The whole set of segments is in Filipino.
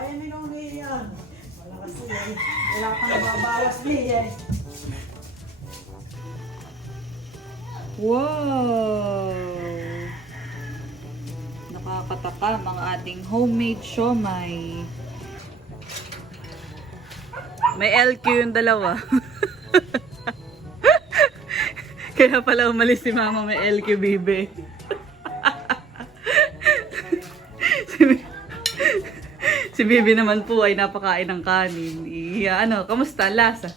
kaya ni nung yan. Wala kasi eh. Wala ka nababawas niya eh. Wow! Nakakatakam ang ating homemade siomay. May LQ yung dalawa. Kaya pala umalis si mama may LQ bibe. Si Bibi naman po ay napakain ng kanin. Iya, ano, kamusta? Lasa?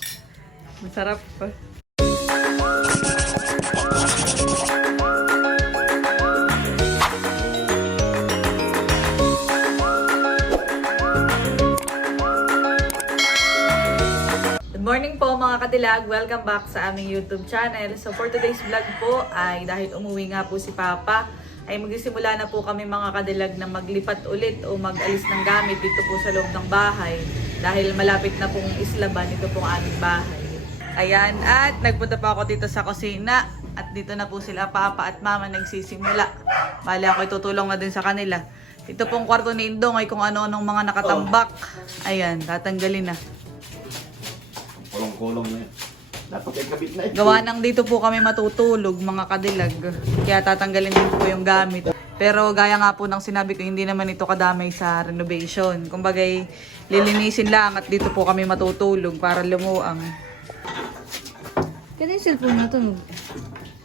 Masarap pa. Good morning po mga katilag. Welcome back sa aming YouTube channel. So for today's vlog po ay dahil umuwi nga po si Papa ay magsisimula na po kami mga kadilag na maglipat ulit o mag-alis ng gamit dito po sa loob ng bahay dahil malapit na pong islaban ito pong aming bahay. Ayan, at nagpunta pa ako dito sa kusina at dito na po sila Papa at Mama nagsisimula. Bali ako itutulong na din sa kanila. Ito pong kwarto ni Indong ay kung ano-anong mga nakatambak. Ayan, tatanggalin na. Kulong-kulong na yun. Dapat ay kabit na ito. Gawa nang dito po kami matutulog, mga kadilag. Kaya tatanggalin din po yung gamit. Pero gaya nga po ng sinabi ko, hindi naman ito kadamay sa renovation. Kumbagay, lilinisin lang at dito po kami matutulog para lumuang. Kaya yung cellphone na tunog.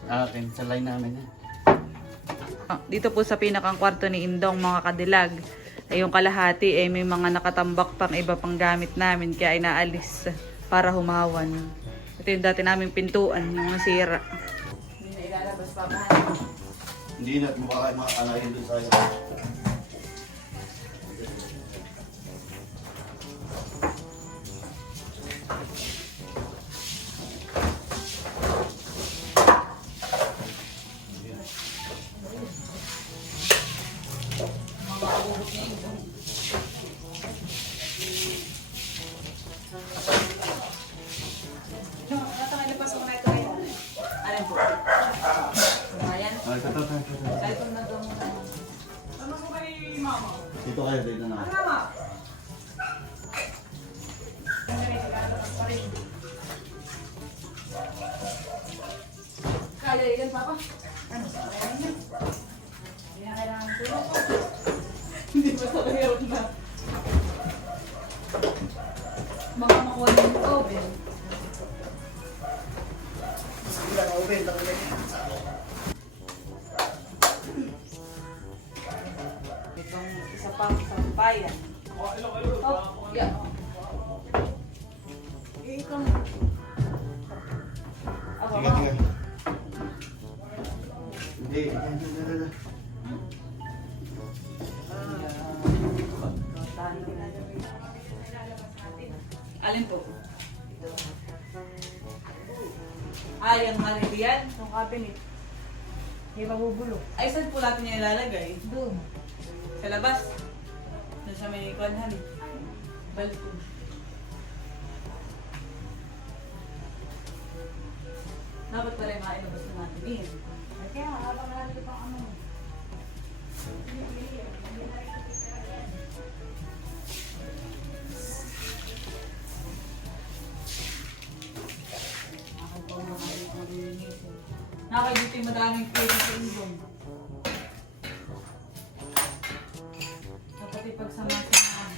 Akin, sa line namin yan. Ah, Dito po sa pinakang kwarto ni Indong, mga kadilag. Ay yung kalahati, eh, may mga nakatambak pang iba pang gamit namin. Kaya ay naalis para humawan. Ito yung dati naming pintuan, yung nasira. Hindi na ilalabas pa ba? Hindi na, mukha kayo mga doon sa Tiga, tiga. Hindi. Alin po? Ah, yung marili yan? Itong cabinet. Hindi mabubulok. Ay, saan po natin yung ilalagay? Doon. Sa labas? Doon sa may kwanhan. Balkon. Nakay dito yung madaming pwede sa ibon. Dapat ipagsama-samahan.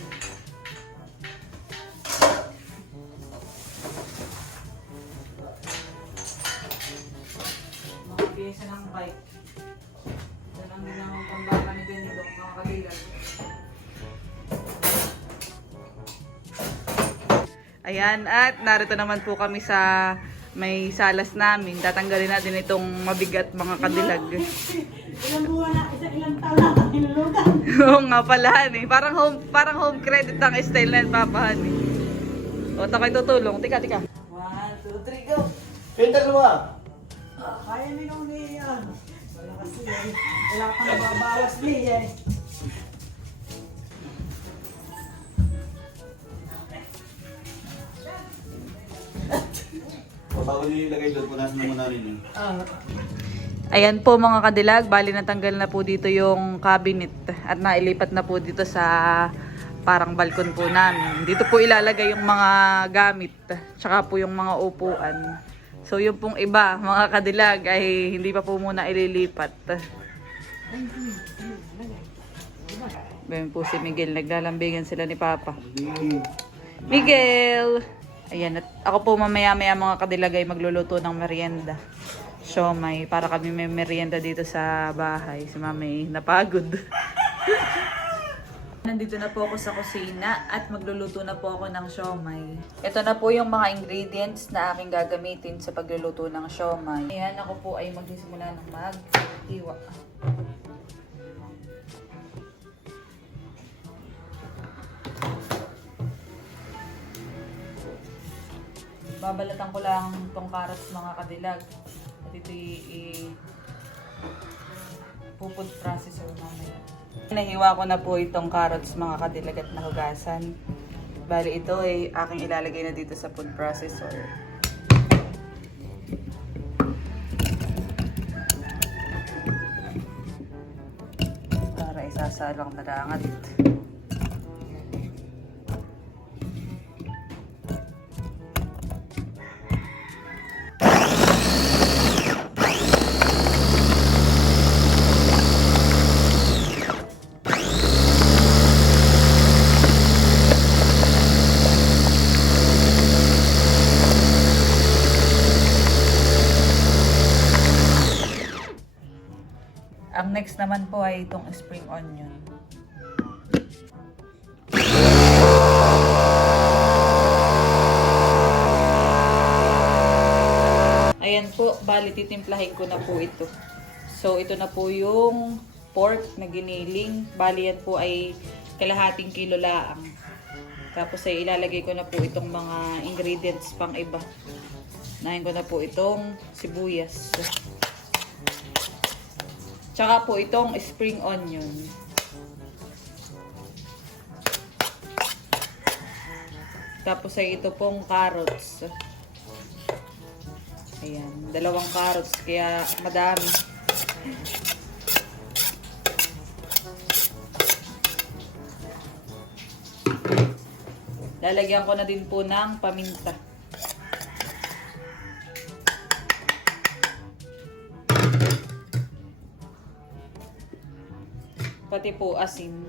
Mga pyesa ng bike. Din ang pambaba ni ganito, mga kabilang. Ayan, at narito naman po kami sa may salas namin. Tatanggalin natin itong mabigat mga kadilag. Ilang buwan na, isa ilang taon na ang hinulugan. Oo nga pala, eh. Parang home, parang home credit ang style na yan, Papa, Han, eh. O, takay tutulong. Tika, tika. One, two, three, go! Kayong dalawa! Ah, Kaya ni nung yan. Wala kasi eh. Wala ka nababawas niya eh. Bago nyo ilagay doon, punasan na muna rin. Ah, Ayan po mga kadilag, bali natanggal na po dito yung cabinet at nailipat na po dito sa parang balkon po namin. Dito po ilalagay yung mga gamit, tsaka po yung mga upuan. So yung pong iba, mga kadilag, ay hindi pa po muna ililipat. Ganyan po si Miguel, naglalambingan sila ni Papa. Miguel! Ayan, at ako po mamaya-maya mga kadilagay magluluto ng merienda. Siomay, para kami may merienda dito sa bahay. Si Mami napagod. Nandito na po ako sa kusina at magluluto na po ako ng siomay. Ito na po yung mga ingredients na aking gagamitin sa pagluluto ng siomay. Ayan, ako po ay magsisimula ng mag-iwa. Babalatan ko lang tong carrots mga kadilag. At ito i- pupod processor mamaya. Nahiwa ko na po itong carrots mga kadilag at nahugasan. Bali ito ay aking ilalagay na dito sa food processor. Para isasalang tarangat. Ang naman po ay itong spring onion. Ayan po, bali titimplahin ko na po ito. So ito na po yung pork na giniling. Bali yan po ay kalahating kilo laang. Tapos ay ilalagay ko na po itong mga ingredients pang iba. Nahin ko na po itong sibuyas. Tsaka po itong spring onion. Tapos ay ito pong carrots. Ayan, dalawang carrots kaya madami. Lalagyan ko na din po ng paminta. Pati po asin.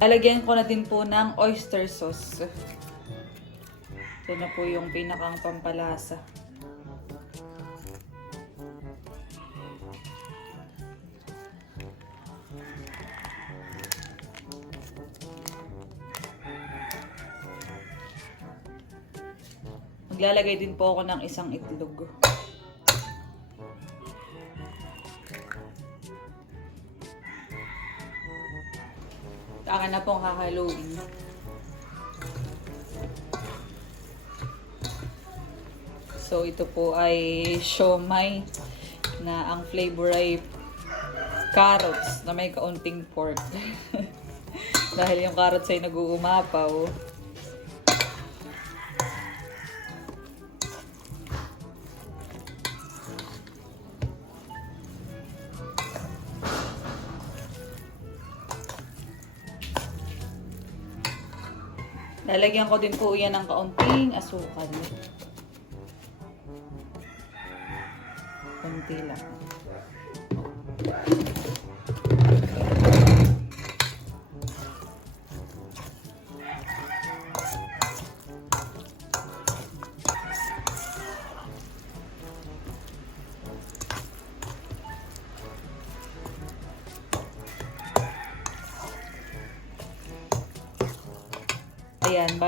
Lalagyan ko na din po ng oyster sauce. Ito na po yung pinakang pampalasa. Maglalagay din po ako ng isang itlog. Saka na pong hahaluin. So ito po ay siomay na ang flavor ay carrots na may kaunting pork. Dahil yung carrots ay nag-uumapaw. Lalagyan ko din po yan ng kaunting asukal. Kunti lang.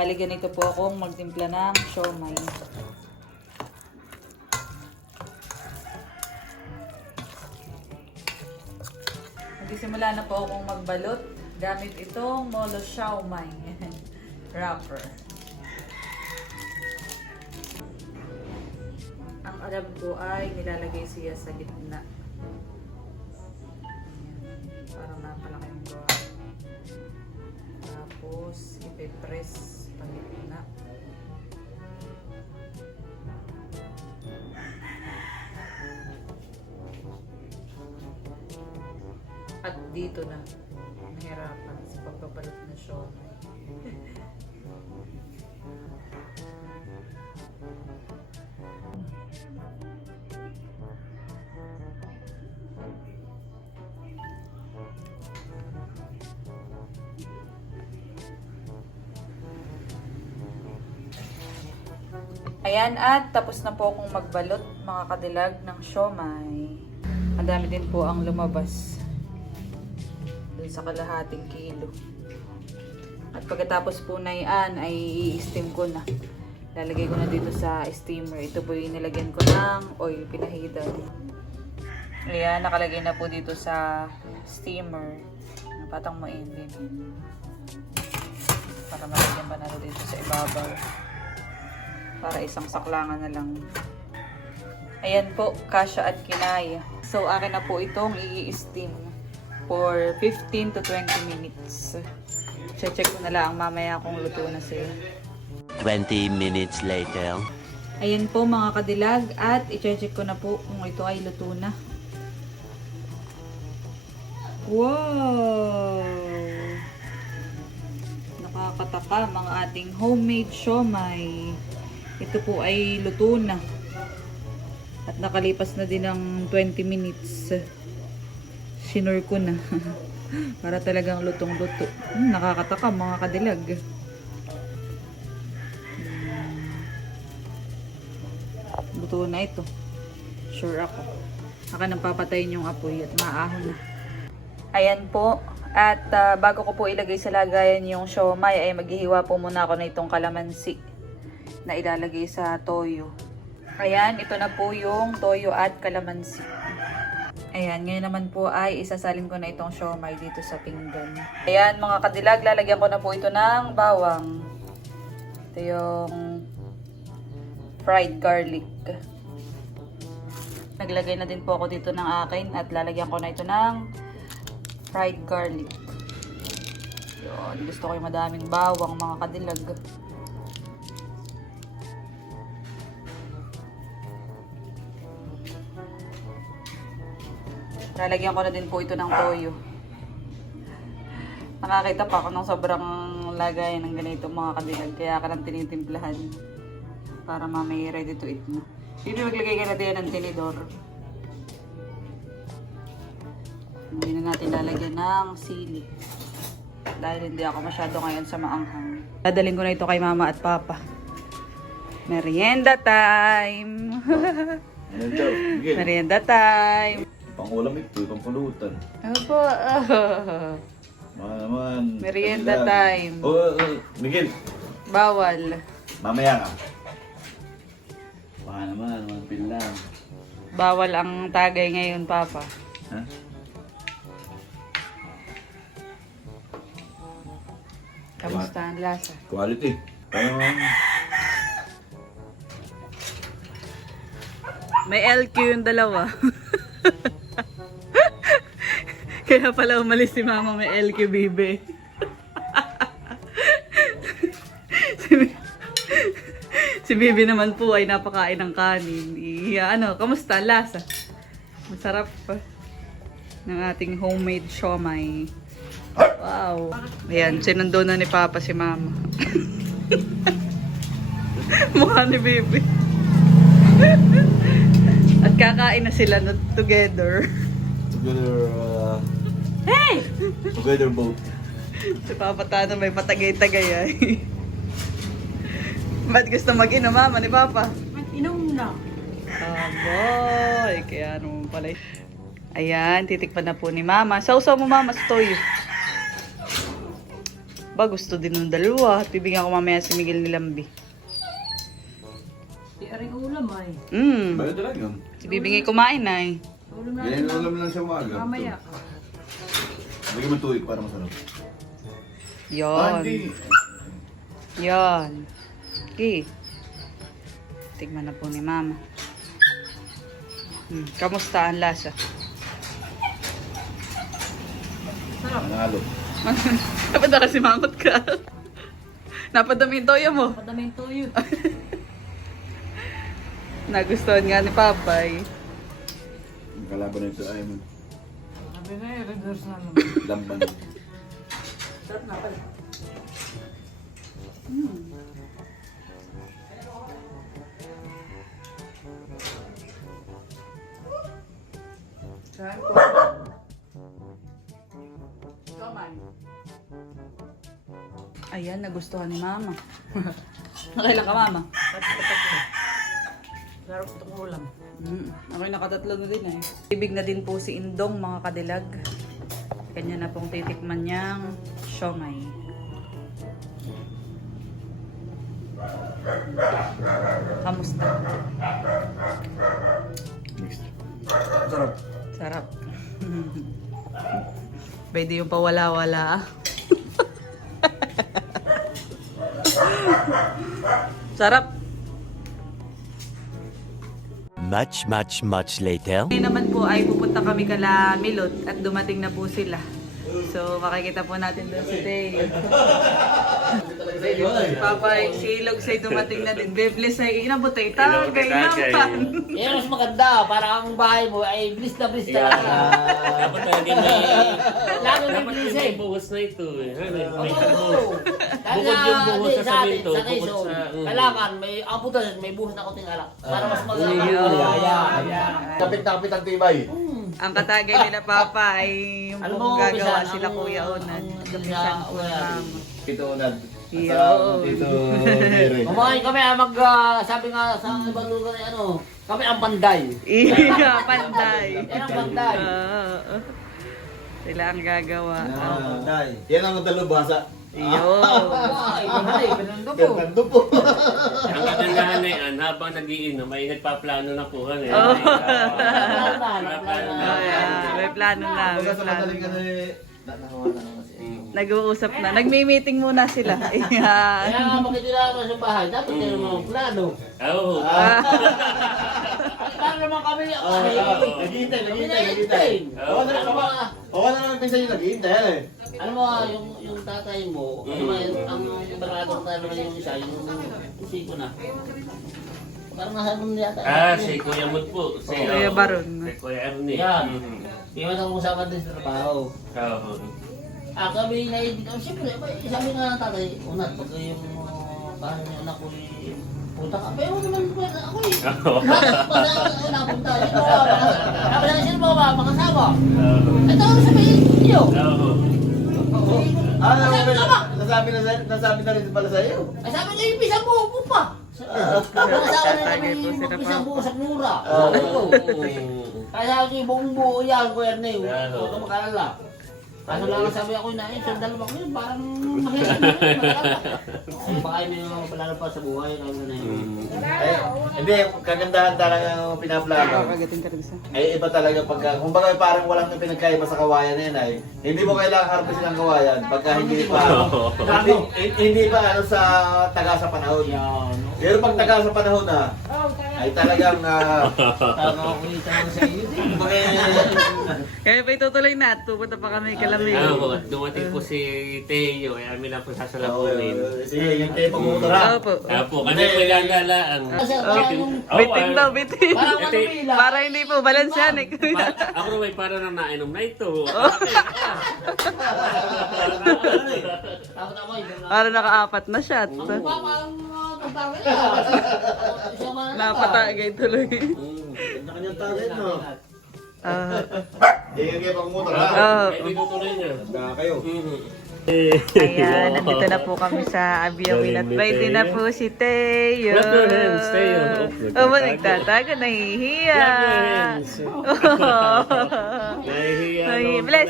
Bali ganito po akong magtimpla ng siomay. Magsisimula na po akong magbalot gamit itong molo siomay wrapper. Ang alam ko ay nilalagay siya sa gitna. Ayan. Parang napalaki yung gawa. Tapos, ipipress pagitna. At dito na, nahirapan sa pagpapalit ng siomay. Ayan, at tapos na po akong magbalot, mga kadilag, ng siomay. Ang dami din po ang lumabas. Dun sa kalahating kilo. At pagkatapos po na yan, ay i-steam ko na. Lalagay ko na dito sa steamer. Ito po yung nilagyan ko ng oil, pinahidan. Ayan, nakalagay na po dito sa steamer. Patang maindin. Para malagyan pa natin dito sa ibabaw para isang saklangan na lang. Ayan po, kasha at kinaya. So, akin na po itong i-steam for 15 to 20 minutes. Check ko na lang mamaya kung luto na sila. 20 minutes later. Ayan po mga kadilag at i-check ko na po kung ito ay luto na. Wow! Nakakataka mga ating homemade siomay. Ito po ay luto na. At nakalipas na din ng 20 minutes. Sinur ko na. Para talagang lutong-luto. Hmm, nakakataka mga kadilag. Luto na ito. Sure ako. Saka nang papatayin yung apoy at maahon na. Ayan po. At ah, bago ko po ilagay sa lagayan yung siomay, ay maghihiwa po muna ako na itong kalamansi na ilalagay sa toyo. Ayan, ito na po yung toyo at kalamansi. Ayan, ngayon naman po ay isasalin ko na itong siomay dito sa pinggan. Ayan mga kadilag, lalagyan ko na po ito ng bawang. Ito yung fried garlic. Naglagay na din po ako dito ng akin at lalagyan ko na ito ng fried garlic. Yun, gusto ko yung madaming bawang mga kadilag. Lalagyan ko na din po ito ng toyo. Nakakita pa ako ng sobrang lagay ng ganito mga kadilag. Kaya ka lang tinitimplahan. Para mamaya ready to eat na. Dito maglagay ka na din ng tinidor. Hindi na natin lalagyan ng sili. Dahil hindi ako masyado ngayon sa maanghang. Dadalhin ko na ito kay mama at papa. Merienda time! Ano. Merienda time! Pangulam ito, pampulutan. Opo. Mga naman. Merienda time. Oh, oh, Miguel. Bawal. Mamaya ka. Baka naman, mga pilang. Bawal ang tagay ngayon, papa. Ha? Kamusta ang lasa? Quality. Ano? May LQ yung dalawa. Kaya pala umalis si mama may LQ bibe. si, si Bibi naman po ay napakain ng kanin. Iya, ano, kamusta lasa? Masarap pa. Ng ating homemade siomay. Wow. Ayan, sinundo na ni Papa si Mama. Mukha ni Bibi. At kakain na sila together. Together, uh, Hey! together boat. Si Papa Tano may patagay-tagay ay. Ba't gusto mag-inom mama ni Papa? Inom na. Aboy, kaya ano pala. y- Ayan, titikpan na po ni Mama. Sausaw mo Mama sa toyo. Ba, gusto din ng dalawa. At bibigyan ko mamaya si Miguel ni Lambi. Di aring ulam ay. Mm. Bakit talaga yun? Si Bibing ay kumain na eh. Ulam Yan natin yung ulam lang siya umaga. mamaya. Lagyan mo tuwig para masarap. Ah, Yon. hindi. Yon. Okay. Tigman na po ni Mama. Hmm, kamusta ang lasa? Sarap. Nanalo. Dapat kasi mangot ka. Napadami yung toyo mo. Padaming tuyo. Nagustuhan nga ni Papay. Ang kalaban na ito ay Sabi na eh, reverse na naman. lamban. Sarap na pala. Saan ko? Kamay. Ayan, nagustuhan ni Mama. Nakailan ka, Mama? Sarap itong ulam. Mm, ako'y nakatatlo na din eh. Ibig na din po si Indong mga kadilag. Kanya na pong titikman niyang siomay. Kamusta? Sarap. Sarap. Pwede yung pawala-wala. Sarap. Much, much, much later. Ngayon naman po ay pupunta kami kala Milot at dumating na po sila. So makikita po natin doon si Tay. Papay, silog sa'y dumating na din. Bebles ay inabot ay tagay naman. Eh, mas maganda. Para ang bahay mo ay bliss na bliss talaga. Dapat talaga may... Lalo na Dapat bliss may eh. buhos na ito eh. Ano, May. Bukod yung buhos sa Sa atin, saminto, sa Quezon, mm. Kailangan may abutan, may buhos na kuting alak. Para mas maganda. Ayun. Kapit na kapit ang tibay. Ang katagay nila Papa ay yung Alam mo, gagawa Bisan, sila ang- Kuya Unad. ang- Kapisan po Kuya. mama. Ito unad. Yo. Ito Mary. Kumain kami, ah, mag, ah, sabi nga sa ibang lugar ay ano, kami ang panday. Iya, panday. Yan ang panday. Oo. Sila ang gagawa. Ah, Yan ang dalubhasa. Ay, panday, pinundo ko. Ganda po. Ang kagandahan na yan, habang nagiinom, ay nagpaplano na po kami. Oh. Plano na. Oh, yeah. May plano na. May plano ano na. eh. Nag-uusap na. Nagmi-meeting muna sila. Kaya Ayan. nga makikilala mo sa bahay, dapat kayo mga plano. Oo. Plano naman kami. Ah, Naghihintay, naghihintay, naghihintay. Oo. Na Ano naman. ba? Oo na naman pinsan yung naghihintay. Ano eh. Alam mo, yung yung tatay mo, ano ba, yung- ang baradong tayo naman yung isa, yung kusi ko na. Parang nasa mundo yata. Ah, si Kuya Mut po. Si, Kuya oo. Baron. Si Kuya Ernie. Yan. Di ba nang usapan din sa trabaho? Oo. Ah, kami na hindi kami, siyempre, ba, sabi nga ng tatay, unat, pag yung uh, parang yung anak punta ka, pero naman ko, ako eh. Oo. Lahat pa sa ako napunta, sino ba, mga- sabi na, ba, makasawa? Oo. Ito ano sabihin niyo? Oo. Ah, nasabi, tama. nasabi na sa- nasabi na rin pala sa iyo. Ay sabi niya, yung pisang buo mo pa. Nakasawa na kami po sila, mag-pisang buo sa. Oo. Kaya sabi ko, yung buong buo yan, Kuya Erneo. Oo. Huwag ka makalala. Kaso lang sabi ako na, eh, sandal ba ko yun? Parang mahirap na yun. Ay, baka may mga mapalala pa sa buhay. Kaya na yun. Eh, hindi, kagandahan talaga ng pinaplano. Kagating ka rin sa. Ay iba talaga pagka, kung baga parang walang pinagkaiba sa kawayan na yan ay, hindi mo kailangan harvestin ang kawayan pagka hindi pa, hindi, hindi pa ano sa taga sa panahon. Pero pag taga sa panahon na, ay talagang, uh, Tama ako sa iyo. din. kumbaga, Kaya pa itutuloy na at pupunta pa kami kay Lamig. Oo, at dumating po si Teo, ay amin lang po sasalapunin. sige, yung tayo pag-umutor ha. Opo. Kaya po, po. Kasi parang yung... Biting daw, biting. Parang Manila. Para hindi po balansehan eh. ako naman ay para nang nainom na ito. Yun. Para nakaapat na shot. Ang Napatagay tuloy. Kanyang target no. Ah, Sige, kayo pag-umutor ha. ah. Ay, tutuloy niya. Handa kayo. Ayan, nandito na po kami sa Abiyawin at ready na po si Teo. Clap your hands, Teo. Oh, ba nagtatago? Nahihiya. Clap your hands. Nahihiya naman bless.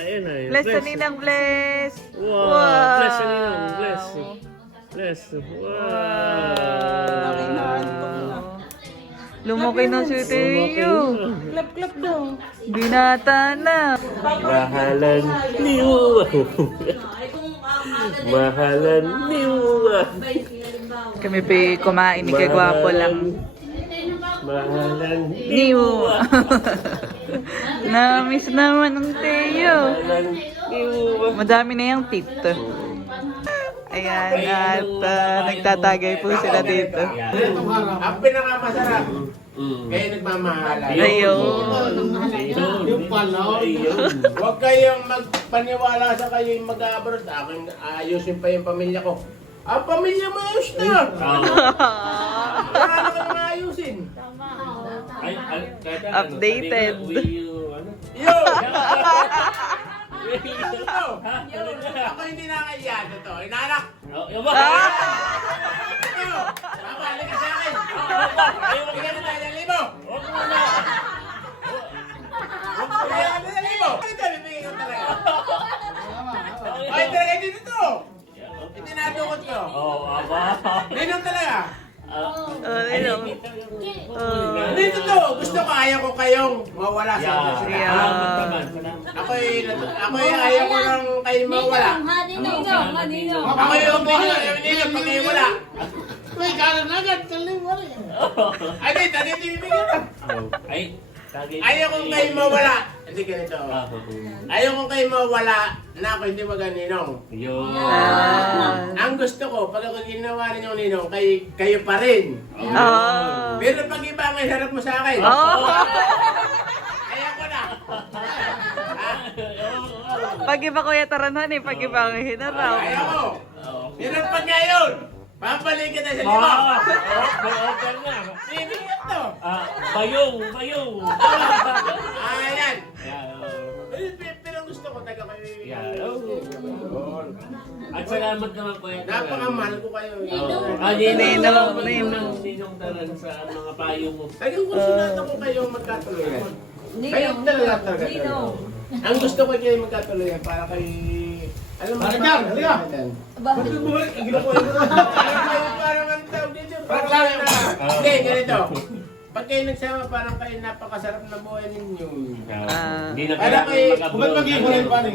Bless sa ninang bless. Wow. Bless sa ninang, bless. Bless. Wow. Lumaki na si Teo. Clap, clap daw. Binata na. Mahalan niyo. Mahalan niyo. Kami pa kumain ni Kagwapo lang. Mahalan Niyo. Na-miss naman ng Teo. Madami na yung tit. Ayan, at ah, nagtatagay po sila dito. Ang pinakamasarap, Mm. kayo nagmamahalan. Ayun. Ayun. Yung pala. Ayun. Huwag kayong magpaniwala sa kayo yung mag-abroad. Akin, ayusin pa yung pamilya ko. Ang pamilya mo ayos na. Wala na kayong ayusin. Ay, ay, kahit ano, Updated. you, ano? Yo! Ako hindi nakakaya. Totoo. Inanak! Yung ba? Sa akin! Ayaw mo Bigyan mo tayo ng libo! Huwag mo na. Mo libo! Ito, ko talaga. Ay, talaga dito to! Hindi natukot ko. Aba. Ninong talaga. Oh. Dito to! Gusto ko, ayaw ko kayong mawala sa. Yeah. Salamat naman. Salamat. Ako'y, ako'y ayaw ko lang kayo mawala. Ninong, ha, ninong. Ako yung ninong, yung ninong, pag kayo wala. Uy, kanan agad, kaliwala. Ay, dito, dito, dito, dito. Oh, Ay. Ayaw kong kayo mawala. Hindi ganito. Ah. Ayaw kong kayo mawala na ako hindi maganinong. Yun. Ah. Ang gusto ko, pag ako ginawa ninyo ninong, kay, kayo pa rin. Oh. Pero pag iba ang harap mo sa akin, Oh. ayaw ko na. Ah, Pag iba kuya taranhan eh, pag iba ang hinarap. ayaw ko. Pero pag ngayon, babalik kita sa lima. Ah, oh, offer na. Bibigyan to. Ah, bayong, bayong. Ayan. Oh. Pero- gusto ko, taga kayo. Oh. At salamat naman po yung Napakamahal ko kayo. Ah, ninong, Ninong, ninong, ninong. ninong taran sa mga payo mo. Tagang konsulado ko kayo magkatuloyan. Kayo Ninong. talaga talaga. Ninong. Ang gusto ko kayo magkatuloyan para kay... Alam mo, parang dyan, halika. Bakit? Parang kayo parang ang tawag dito. Parang na. Hindi, ganito. Pag kayo nagsama, parang kayo napakasarap na buhay ninyo. Ah. Hindi na Para kayo, mag-abroad.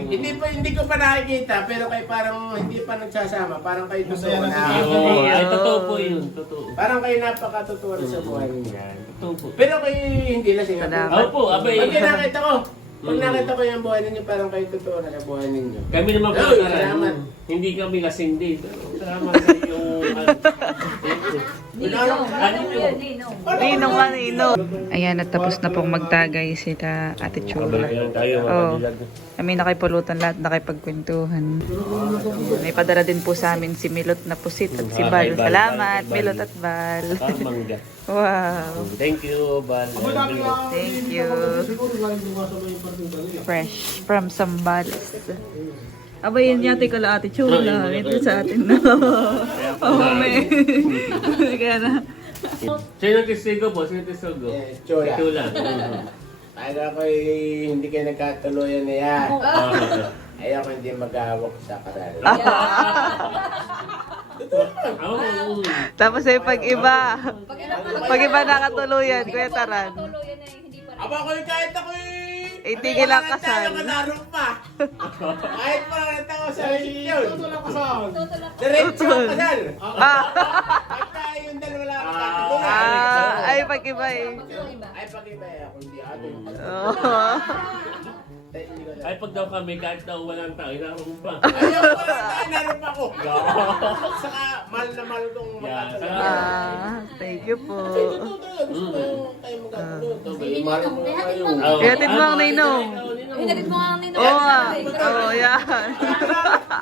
hindi pa hindi ko pa nakikita, pero kayo parang hindi pa nagsasama, parang kayo totoo na. Oo, ay totoo po yun, totoo. Parang kayo napakatotoo na sa buhay ninyo. Totoo po. Pero kayo hindi lasing ako. Salamat. Opo, abay. Pag nakita ko, pag nakita ko yung buhay ninyo, parang kayo totoo na sa buhay ninyo. Kami naman po, taran, salamat. Hindi kami lasing dito. Salamat sa. Ninong. Ano mo yan, ninong? Ninong ka, ninong. Ayan, at tapos na pong magtagay sila Ate Chula. Oh. Kami nakipulutan lahat, nakipagkwentuhan. May padala din po sa amin si Milot na pusit at si Bal. Salamat, Milot at Bal. Wow. Thank you, Bal. Thank you. Fresh from Sambales. Aba yun yate kala ate Chula. Ito sa atin na. Oh, may. Kaya na. Sino testigo po? Sino testigo? Eh, Chola. Chula. Para ko hindi kayo nagkatuloyan na yan. Ah. Ayaw ko hindi mag-awak sa karal. Oo. Tapos ay pag-iba. Pag-iba nakatuluyan, Kuya Taran. Eh, hindi pa rin. Aba ko kahit ako'y... Eh, tigil ang kasal. Tayo kanarong pa. kahit pa ako sa yun. Tutulak. Diretso ang kasal. Ah, Pagka yung dalawa lang ang katuluyan. ah, ay pag-iba eh. Ay, pag-iba eh, ako hindi ako. Oh. Ay, pag daw kami, kahit daw walang tao, inaarong pa. Ayaw ko lang tayo, naroon pa ako. Saka, mahal na mahal kong Yan. magkatuloy. Ah, thank you po. Ihatid mo ang Ah, ninong. Hinatid mo ang ninong. Oo nga. Oo, yan.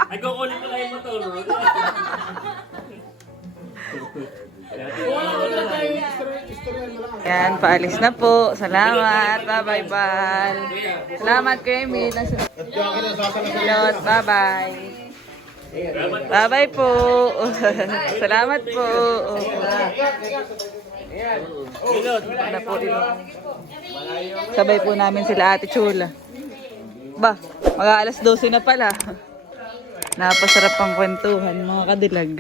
Ay, kukunin ko kayo motor. Yan, paalis na po. Salamat. Bye-bye, Bal. Salamat, Emil. Pilot, bye-bye. Bye-bye po. Salamat po. Wala po rin. Sabay po namin sila Ate Chula. Ba, mag alas 12 na pala. Napasarap ang kwentuhan, mga kadilag.